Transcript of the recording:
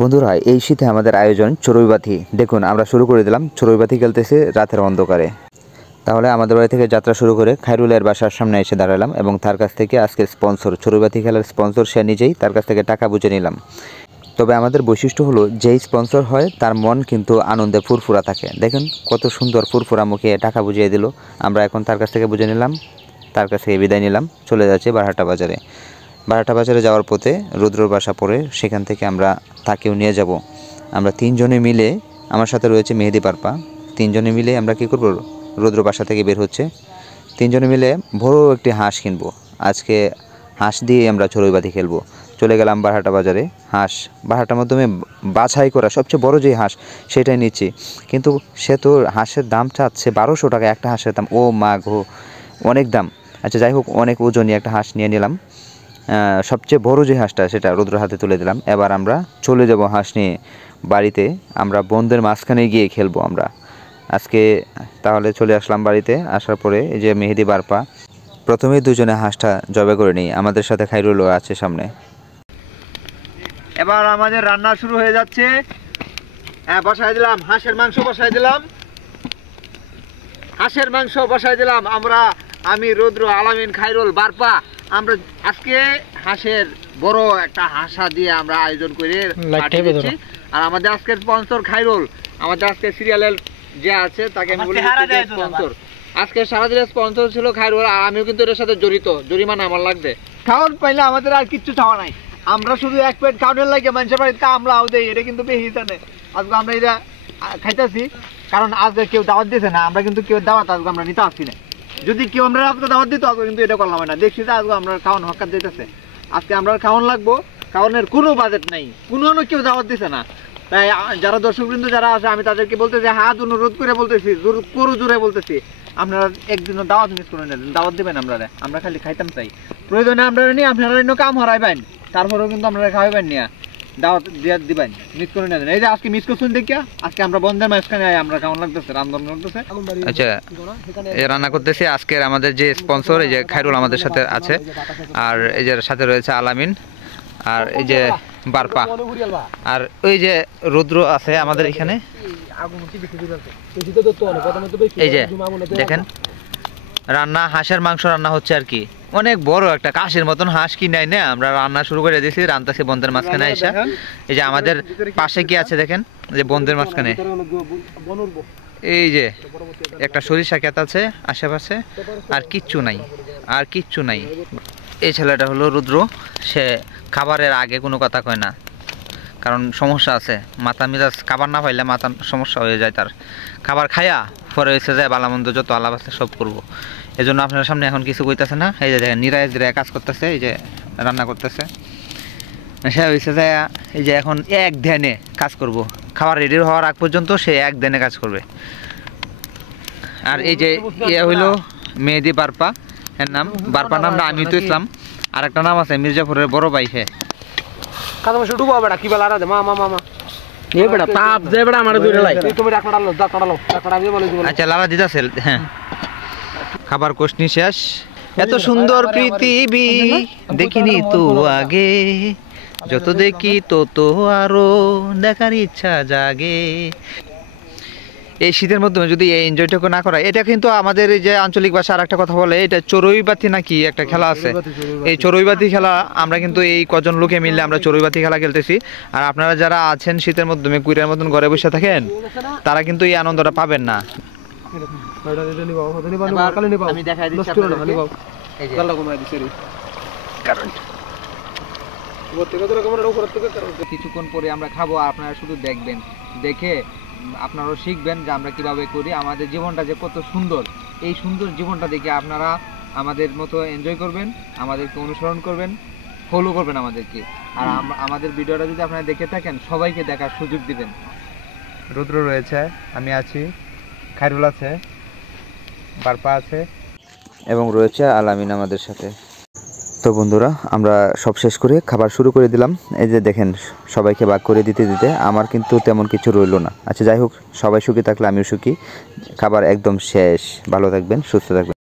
বন্ধুরা এই শীতে আমাদের আয়োজন চড়ুইবাতি। দেখুন আমরা শুরু করে দিলাম চড়ুইবাতি খেলতেছি রাতের অন্ধকারে। তাহলে আমাদের বাড়ি থেকে যাত্রা শুরু করে খায়রুলের বাসার সামনে এসে দাঁড়ালাম এবং তার কাছ থেকে আজকে স্পন্সর চড়ুইবাতি খেলার স্পন্সর সে নিজেই, তার কাছ থেকে টাকা বুঝে নিলাম। তবে আমাদের বৈশিষ্ট্য হলো যেই স্পন্সর হয় তার মন কিন্তু আনন্দে ফুরফুরা থাকে। দেখুন কত সুন্দর ফুরফুরা মুখে টাকা বুঝিয়ে দিল। আমরা এখন তার কাছ থেকে বুঝে নিলাম, তার কাছ থেকে বিদায় নিলাম, চলে যাচ্ছি বারহাটা বাজারে। বারহাটা বাজারে যাওয়ার পথে রুদ্রর বাসা পড়ে, সেখান থেকে আমরা তাকেও নিয়ে যাব। আমরা তিনজনে মিলে, আমার সাথে রয়েছে মেহেদি পারপা, তিনজনে মিলে আমরা কী করব, রুদ্র বাসা থেকে বের হচ্ছে। তিনজনে মিলে বড় একটি হাঁস কিনবো। আজকে হাঁস দিয়ে আমরা চড়ুইবাতি খেলবো। চলে গেলাম বারহাটা বাজারে। হাঁস বারহাটার মাধ্যমে বাছাই করা সবচেয়ে বড় যে হাঁস সেটাই নিচ্ছি, কিন্তু সে তো হাঁসের দাম চাচ্ছে 1200 টাকা একটা হাঁসের দাম। ও মা গো, অনেক দাম। আচ্ছা যাই হোক, অনেক ওজনই একটা হাঁস নিয়ে নিলাম। সবচেয়ে বড় যে হাঁসটা সেটা রুদ্র হাতে তুলে দিলাম। এবার আমরা চলে যাব হাঁস নিয়ে বাড়িতে। আমরা বন্ধের মাঝখানে গিয়ে খেলবো আমরা আজকে। তাহলে চলে আসলাম বাড়িতে। আসার পরে এই যে মেহেদি বারপা, প্রথমেই দুজনে হাঁসটা জবে করে নিই। আমাদের সাথে খায়রুলও আছে সামনে। এবার আমাদের রান্না শুরু হয়ে যাচ্ছে। বসাই দিলাম হাঁসের মাংস, বসাই দিলাম হাঁসের মাংস, বসাই দিলাম। আমি রুদ্র, আলামিন, খায়রুল, বারপা, আমরা আজকে হাঁসের বড় একটা হাঁসা দিয়ে আমরা আয়োজন করে দিচ্ছি। আর আমাদের আজকের স্পন্সর খায়রুল, আমাদের আজকে সিরিয়ালের যে আছে তাকে আমি বলি স্পন্সর। আজকে সারাদিনের স্পন্সর ছিল খায়রুল, আর আমিও কিন্তু এর সাথে জড়িত। জরিমানা আমার লাগবে। খাওয়ান পাইলে আমাদের আর কিচ্ছু চাওয়া নাই। আমরা শুধু এক প্লেট খাওয়ানোর লাগে মানুষের বাড়িতে আমরাও দেই, এটা কিন্তু বেশি জানে। আজকে আমরা এটা খাইতেছি কারণ আজকে কেউ দাওয়াত দিয়েছে না। আমরা কিন্তু কেউ দাওয়াত আজকে আমরা নিতে আসছি না। যদি কেউ আমরা আজকে দাওয়াত দিত আজকে কিন্তু এটা করলাম না। দেখছি যে আজকে আমরা খাওয়ান হকার দিতেছে। আজকে আমরা খাওয়ান লাগবো, খাওয়ানোর কোনো বাজেট নেই, কোনো কেউ দাওয়াত দিছে না। তাই যারা দর্শকবৃন্দ যারা আছে আমি তাদেরকে বলতেছি, হাত অনুরোধ করে বলতেছি, জোরে বলতেছি, আপনারা একদিনও দাওয়াত মিস করে নেন, দাওয়াত দেবেন। আমরা খালি খাইতাম চাই। প্রয়োজনে আপনারা নিয়ে আপনারা কাম হারাইবেন, তারপরেও কিন্তু আপনারা খাওয়াবেন নিয়ে দাওয়াত দিয়ে দিবেন, মিস করে নেবেন। এই যে আজকে মিস করছেন দেখিয়া, আজকে আমরা বন্ধের মাঝখানে আমরা কেমন লাগতেছে, রান্ধন করতেছে। আচ্ছা এই রান্না করতেছি আজকের আমাদের যে স্পন্সর, এই যে খায়রুল আমাদের সাথে আছে, আর এই যে সাথে রয়েছে আলামিন, আর এই যে বারপা, আর ওই যে রুদ্র আছে আমাদের এখানে। এই যে দেখেন রান্না, হাঁসের মাংস রান্না হচ্ছে আর কি। অনেক বড় একটা কাশির মতন হাঁস কিনে না আমরা রান্না শুরু করে দিয়েছি। রান্তাছি বন্ধের মাঝখানে এসে। এই যে আমাদের পাশে কি আছে দেখেন, যে বন্ধের মাঝখানে এই যে একটা সরিষা ক্ষেত আছে আশেপাশে, আর কিচ্ছু নাই, আর কিচ্ছু নাই। এই ছেলেটা হলো রুদ্র, সে খাবারের আগে কোনো কথা কয় না, কারণ সমস্যা আছে। মাথা মিজাজ খাবার না পাইলে মাথার সমস্যা হয়ে যায় তার। খাবার খায়া পরে হয়েছে যায় বালামন্দ যত আলাপ আছে সব করবো। এই জন্য আপনার সামনে এখন কিছু কইতেছে না। এই যে দেখেন নিরায় নিরায় কাজ করতেছে, এই যে রান্না করতেছে। সে হয়েছে যে এই যে এখন এক ধ্যানে কাজ করব, খাবার রেডি হওয়ার আগ পর্যন্ত সে এক ধ্যানে কাজ করবে। আর এই যে হইলো মেহেদি বারপা, এর নাম বারপার নামটা আমি তো ইসলাম, আর একটা নাম আছে মির্জাপুরের বড় ভাই। হ্যাঁ আচ্ছা লালা দিতেছে। হ্যাঁ খাবার কোশনি শেষ। এত সুন্দর পৃথিবী দেখিনি তো আগে, যত দেখি তত আরো দেখার ইচ্ছা জাগে। এই শীতের মধ্যে যদি এই এনজয়টুকু না করা, এটা কিন্তু আমাদের এই যে আঞ্চলিক ভাষা আর একটা কথা বলে, এটা চড়ুইবাতি নাকি একটা খেলা আছে। এই চড়ুইবাতি খেলা আমরা কিন্তু এই কজন লোকে মিললে আমরা চড়ুইবাতি খেলা খেলতেছি। আর আপনারা যারা আছেন শীতের মধ্যে কুইরের মতন ঘরে বসে থাকেন, তারা কিন্তু এই আনন্দটা পাবেন না। কিছুক্ষণ পরে আমরা খাবো, আপনারা শুধু দেখবেন, দেখে আপনারাও শিখবেন যে আমরা কিভাবে করি। আমাদের জীবনটা যে কত সুন্দর, এই সুন্দর জীবনটা দেখে আপনারা আমাদের মতো এনজয় করবেন, আমাদেরকে অনুসরণ করবেন, ফলো করবেন আমাদেরকে। আর আমাদের ভিডিওটা যদি আপনারা দেখে থাকেন সবাইকে দেখার সুযোগ দিবেন। রুদ্র রয়েছে, আমি আছি, খায়রুল আছে, বারপা আছে এবং রয়েছে আলামিন আমাদের সাথে। তো বন্ধুরা আমরা সব শেষ করে খাবার শুরু করে দিলাম। এই যে দেখেন সবাইকে ভাগ করে দিতে দিতে আমার কিন্তু তেমন কিছু রইলো না। আচ্ছা যাই হোক, সবাই সুখী থাকলে আমিও সুখী। খাবার একদম শেষ। ভালো থাকবেন, সুস্থ থাকবেন।